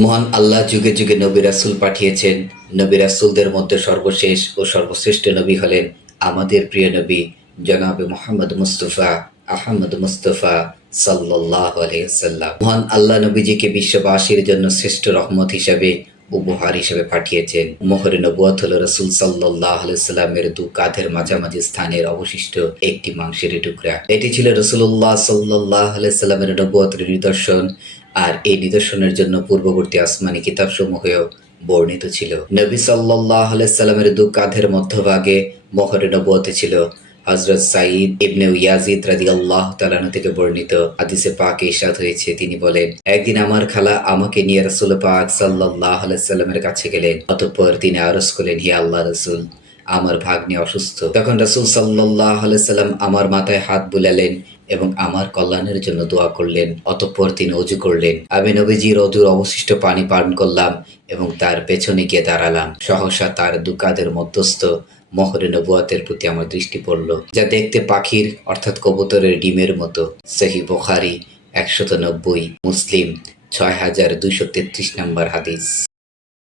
মহান আল্লাহ যুগে যুগে নবী রাসুল পাঠিয়েছেন। নবী রাসুলদের মধ্যে সর্বশেষ ও সর্বশ্রেষ্ঠ নবী হলেন আমাদের প্রিয় নবী জনাবে মোহাম্মদ মুস্তফা আহমদ মুস্তফা সাল্লাহ আলহিসাল্লাম মহান আল্লাহ নবীজিকে বিশ্ববাসীর জন্য শ্রেষ্ঠ রহমত হিসাবে উপহার হিসেবে পাঠিয়েছেন। মোহরে নবুয়াত হল রসুল সাল্লাহ আলাইসাল্লামের দু কাঁধের মাঝামাঝি স্থানের অবশিষ্ট একটি মাংসের টুকরা। এটি ছিল রসুল্লাহ সাল্লাহ আলাইসাল্লামের নবুয়াতের নিদর্শন আর এই নিদর্শনের জন্য পূর্ববর্তী আসমানি কিতাবসমূহেও বর্ণিত ছিল। নবী সাল্লাহ আলাইসাল্লামের দু কাঁধের মধ্যভাগে মোহরে নবুয়াতে ছিল হজরত সাইদ ইবনে ইয়াজিদ রাজি আল্লাহ তালানো থেকে বর্ণিত হাদিসে পাকে ইসাদ হয়েছে। তিনি বলেন, একদিন আমার খালা আমাকে নিয়ে রসুল পাক সাল্লাহ আলাইসাল্লামের কাছে গেলেন, অতঃপর তিনি আরস করলেন, হে আল্লাহ রসুল আমার ভাগ্নে অসুস্থ। তখন রসুল সাল্লাহ আলাইসাল্লাম আমার মাথায় হাত বুলালেন এবং আমার কল্যাণের জন্য দোয়া করলেন। অতঃপর তিনি অজু করলেন। আমি নবীজির অজুর অবশিষ্ট পানি পান করলাম এবং তার পেছনে গিয়ে দাঁড়ালাম। সহসা তার দুকাদের মধ্যস্থ মহরে নবুয়াতের প্রতি আমার দৃষ্টি পড়ল। যা দেখতে পাখির, অর্থাৎ কবুতরের ডিমের মতো। সেহি বোখারি একশত নব্বই, মুসলিম ছয় হাজার দুইশো তেত্রিশ নম্বর হাদিস।